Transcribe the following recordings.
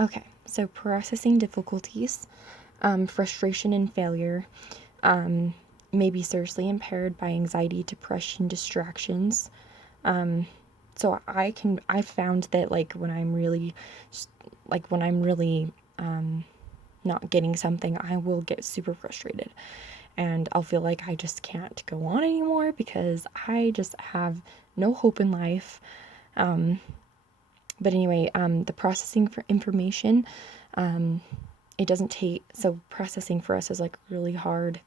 Okay, so processing difficulties, frustration and failure, may be seriously impaired by anxiety, depression, distractions. Um, so I've found that like when I'm really not getting something, I will get super frustrated and I'll feel like I just can't go on anymore because I just have no hope in life. But anyway, the processing for information, um, it doesn't take, so processing for us is like really hard.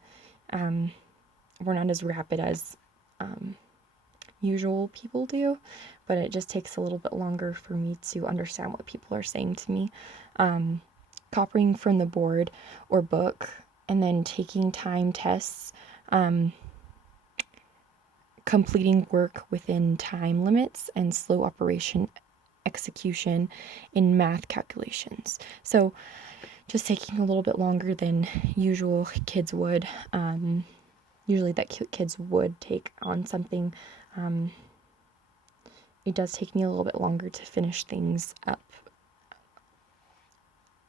We're not as rapid as usual people do, but it just takes a little bit longer for me to understand what people are saying to me. Copying from the board or book, and then taking time tests, completing work within time limits, and slow operation execution in math calculations. So just taking a little bit longer than usual kids would. Usually that kids would take on something. It does take me a little bit longer to finish things up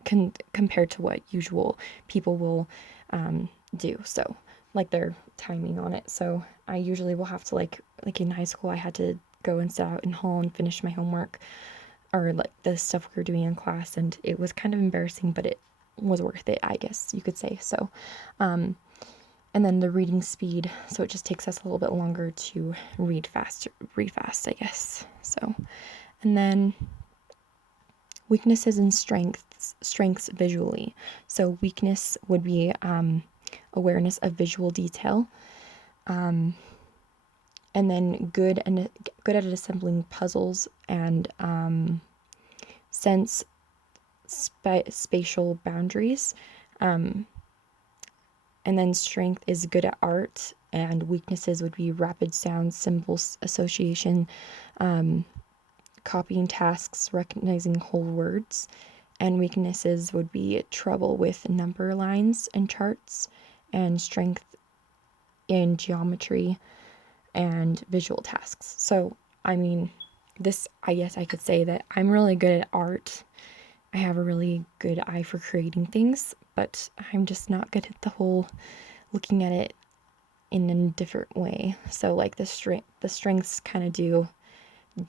compared to what usual people will do. So like their timing on it. So I usually will have to like in high school I had to go and sit out in hall and finish my homework or like the stuff we were doing in class, and it was kind of embarrassing, but it was worth it, I guess you could say. So and then the reading speed, so it just takes us a little bit longer to read fast, I guess. So, and then weaknesses and strengths visually. So weakness would be awareness of visual detail, and then good at assembling puzzles and sense spatial boundaries. And then strength is good at art, and weaknesses would be rapid sounds, symbols, association, copying tasks, recognizing whole words. And weaknesses would be trouble with number lines and charts, and strength in geometry and visual tasks. So, I mean, I guess I could say that I'm really good at art. I have a really good eye for creating things, but I'm just not good at the whole looking at it in a different way. So like the strengths kind of do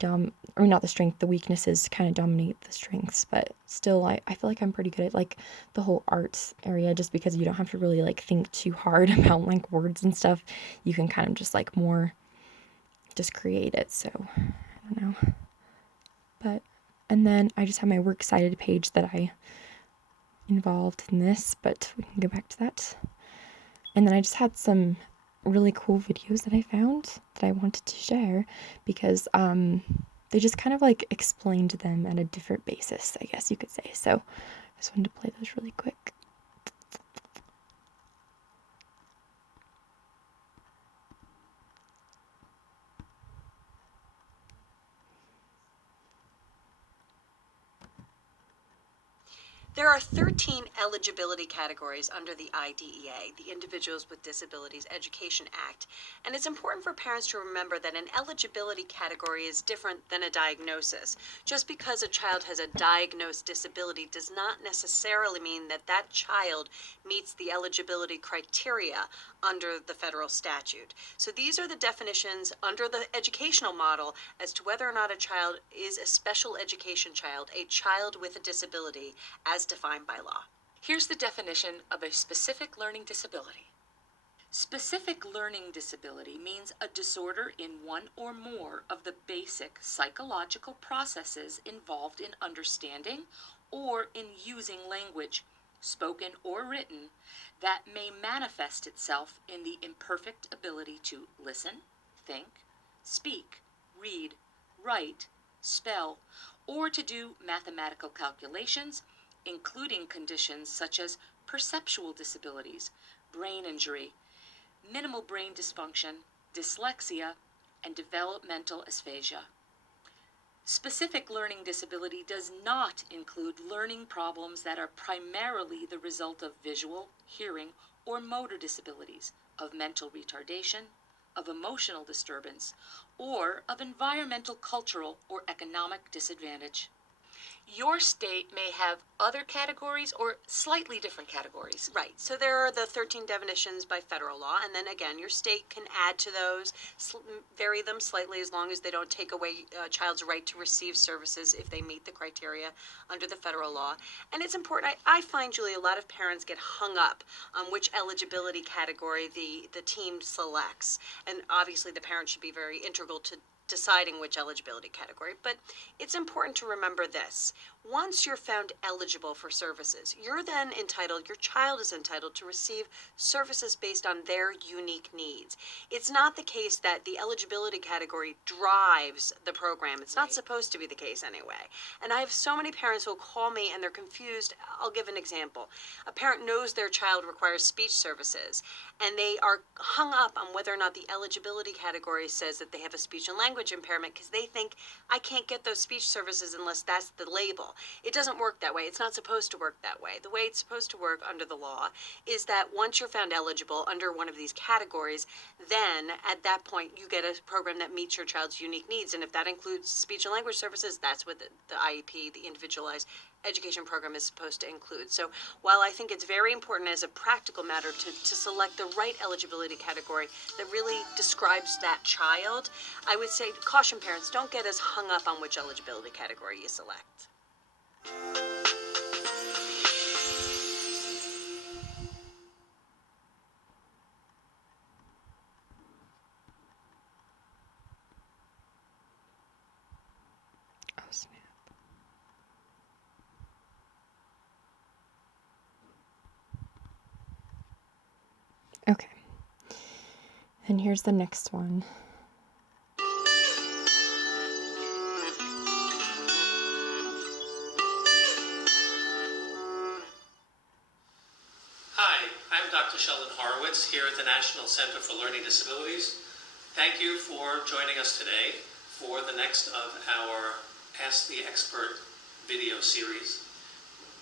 or not the strength, the weaknesses kind of dominate the strengths, but still I feel like I'm pretty good at like the whole arts area, just because you don't have to really like think too hard about like words and stuff. You can kind of just like more just create it. So I don't know. But and then I just have my works cited page that I involved in this, but we can go back to that. And then I just had some really cool videos that I found that I wanted to share because they just kind of like explained them at a different basis, I guess you could say. So I just wanted to play those really quick. There are 13 eligibility categories under the IDEA, the Individuals with Disabilities Education Act, and it's important for parents to remember that an eligibility category is different than a diagnosis. Just because a child has a diagnosed disability does not necessarily mean that that child meets the eligibility criteria under the federal statute. So these are the definitions under the educational model as to whether or not a child is a special education child, a child with a disability, as defined by law. Here's the definition of a specific learning disability. Specific learning disability means a disorder in one or more of the basic psychological processes involved in understanding or in using language, spoken or written, that may manifest itself in the imperfect ability to listen, think, speak, read, write, spell, or to do mathematical calculations, including conditions such as perceptual disabilities, brain injury, minimal brain dysfunction, dyslexia, and developmental aphasia. Specific learning disability does not include learning problems that are primarily the result of visual, hearing, or motor disabilities, of mental retardation, of emotional disturbance, or of environmental, cultural, or economic disadvantage. Your state may have other categories or slightly different categories. Right. So there are the 13 definitions by federal law, and then again, your state can add to those, vary them slightly as long as they don't take away a child's right to receive services if they meet the criteria under the federal law. And it's important. I find, Julie, a lot of parents get hung up on which eligibility category the team selects, and obviously the parent should be very integral to deciding which eligibility category. But it's important to remember this. Once you're found eligible for services, you're then entitled, your child is entitled to receive services based on their unique needs. It's not the case that the eligibility category drives the program. It's not supposed to be the case anyway. And I have so many parents who will call me and they're confused. I'll give an example. A parent knows their child requires speech services, and they are hung up on whether or not the eligibility category says that they have a speech and language impairment because they think, I can't get those speech services unless that's the label. It doesn't work that way. It's not supposed to work that way. The way it's supposed to work under the law is that once you're found eligible under one of these categories, then at that point you get a program that meets your child's unique needs. And if that includes speech and language services, that's what the IEP, the individualized education program, is supposed to include. So while I think it's very important as a practical matter to select the right eligibility category that really describes that child, I would say caution parents, don't get as hung up on which eligibility category you select. Oh, snap. Okay. And here's the next one. Hi, I'm Dr. Sheldon Horowitz here at the National Center for Learning Disabilities. Thank you for joining us today for the next of our Ask the Expert video series.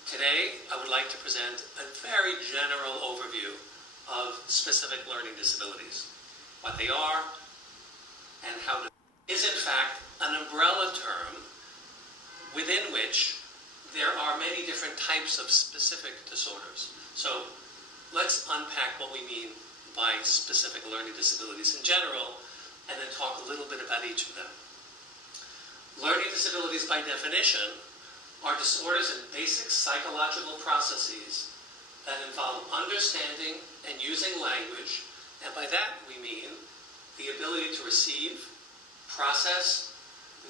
Today, I would like to present a very general overview of specific learning disabilities, what they are, and how to is in fact an umbrella term within which there are many different types of specific disorders. So let's unpack what we mean by specific learning disabilities in general, and then talk a little bit about each of them. Learning disabilities, by definition, are disorders in basic psychological processes that involve understanding and using language, and by that we mean the ability to receive, process,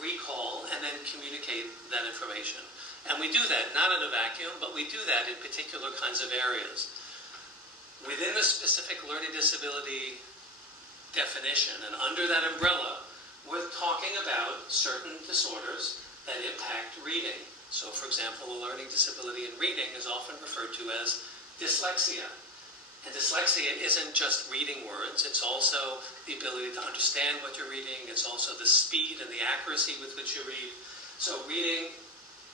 recall, and then communicate that information. And we do that not in a vacuum, but we do that in particular kinds of areas. Within the specific learning disability definition, and under that umbrella, we're talking about certain disorders that impact reading. So, for example, a learning disability in reading is often referred to as dyslexia. And dyslexia isn't just reading words, it's also the ability to understand what you're reading, it's also the speed and the accuracy with which you read. So reading,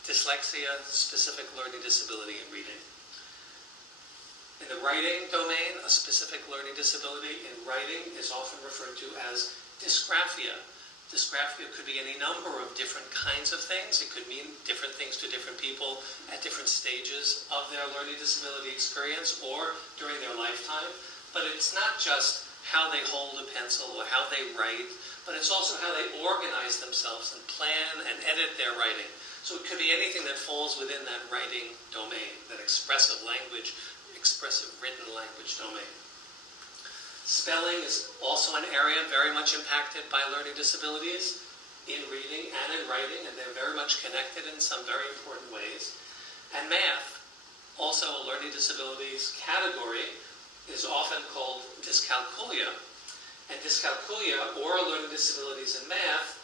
dyslexia, specific learning disability in reading. In the writing domain, a specific learning disability in writing is often referred to as dysgraphia. Dysgraphia could be any number of different kinds of things. It could mean different things to different people at different stages of their learning disability experience or during their lifetime. But it's not just how they hold a pencil or how they write, but it's also how they organize themselves and plan and edit their writing. So it could be anything that falls within that writing domain, that expressive language, expressive written language domain. Spelling is also an area very much impacted by learning disabilities in reading and in writing, and they're very much connected in some very important ways. And math, also a learning disabilities category, is often called dyscalculia. And dyscalculia, or learning disabilities in math,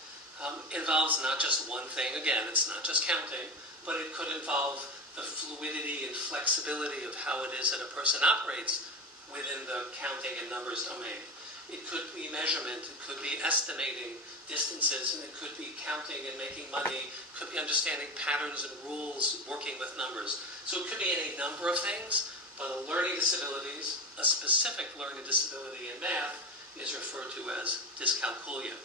involves not just one thing. Again, it's not just counting, but it could involve the fluidity and flexibility of how it is that a person operates within the counting and numbers domain. It could be measurement, it could be estimating distances, and it could be counting and making money, it could be understanding patterns and rules, working with numbers. So it could be any number of things, but a learning disabilities, a specific learning disability in math, is referred to as dyscalculia.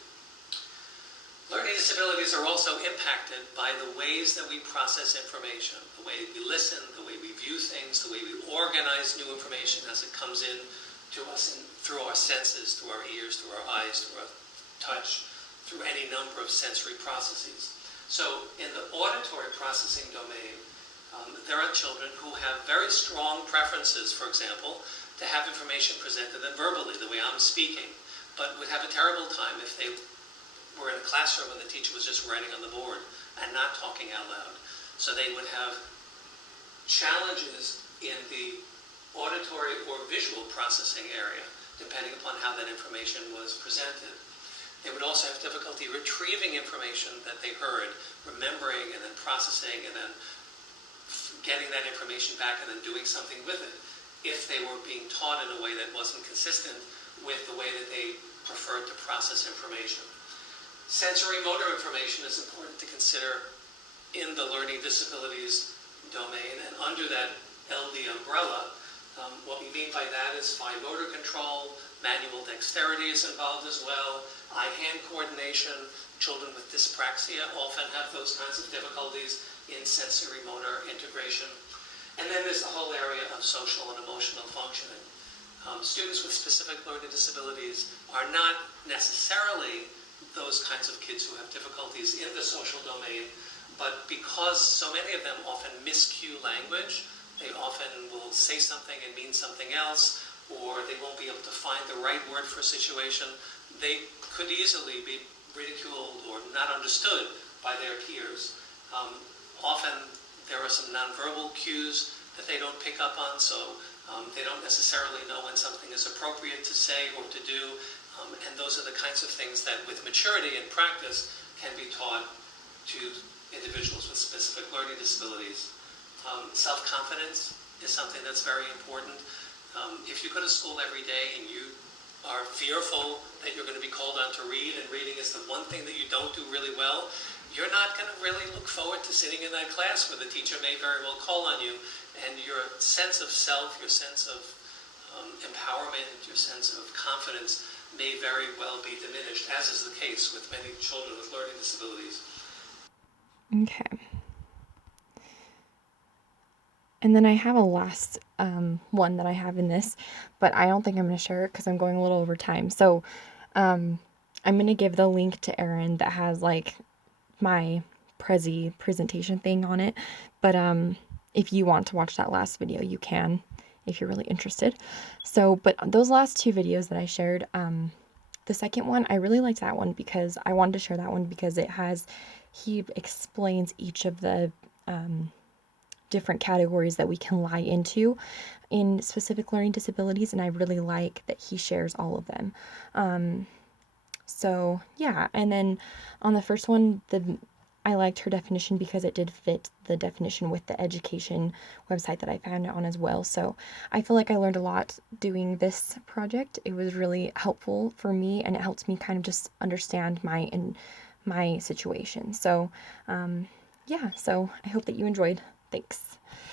Learning disabilities are also impacted by the ways that we process information, the way we listen, the way we view things, the way we organize new information as it comes in to us through our senses, through our ears, through our eyes, through our touch, through any number of sensory processes. So in the auditory processing domain, there are children who have very strong preferences, for example, to have information presented them verbally, the way I'm speaking, but would have a terrible time if they were in a classroom and the teacher was just writing on the board and not talking out loud. So they would have challenges in the auditory or visual processing area, depending upon how that information was presented. They would also have difficulty retrieving information that they heard, remembering and then processing and then getting that information back and then doing something with it if they were being taught in a way that wasn't consistent with the way that they preferred to process information. Sensory motor information is important to consider in the learning disabilities domain, and under that LD umbrella, what we mean by that is fine motor control, manual dexterity is involved as well, eye-hand coordination. Children with dyspraxia often have those kinds of difficulties in sensory motor integration. And then there's the whole area of social and emotional functioning. Students with specific learning disabilities are not necessarily those kinds of kids who have difficulties in the social domain, but because so many of them often miscue language, they often will say something and mean something else, or they won't be able to find the right word for a situation. They could easily be ridiculed or not understood by their peers. Often there are some nonverbal cues that they don't pick up on, so they don't necessarily know when something is appropriate to say or to do, and those are the kinds of things that with maturity and practice can be taught to individuals with specific learning disabilities. Self-confidence is something that's very important. If you go to school every day and you are fearful that you're going to be called on to read, and reading is the one thing that you don't do really well, you're not going to really look forward to sitting in that class where the teacher may very well call on you, and your sense of self, your sense of empowerment, your sense of confidence may very well be diminished, as is the case with many children with learning disabilities. Okay. And then I have a last one that I have in this, but I don't think I'm going to share it because I'm going a little over time. So I'm going to give the link to Erin that has like my presentation thing on it. But if you want to watch that last video, you can if you're really interested. So, but those last two videos that I shared, the second one, I really liked that one because I wanted to share that one because he explains each of the different categories that we can lie into in specific learning disabilities, and I really like that he shares all of them. So yeah, and then on the first one, I liked her definition because it did fit the definition with the education website that I found it on as well. So I feel like I learned a lot doing this project. It was really helpful for me, and it helped me kind of just understand my situation. So yeah, so I hope that you enjoyed. Thanks.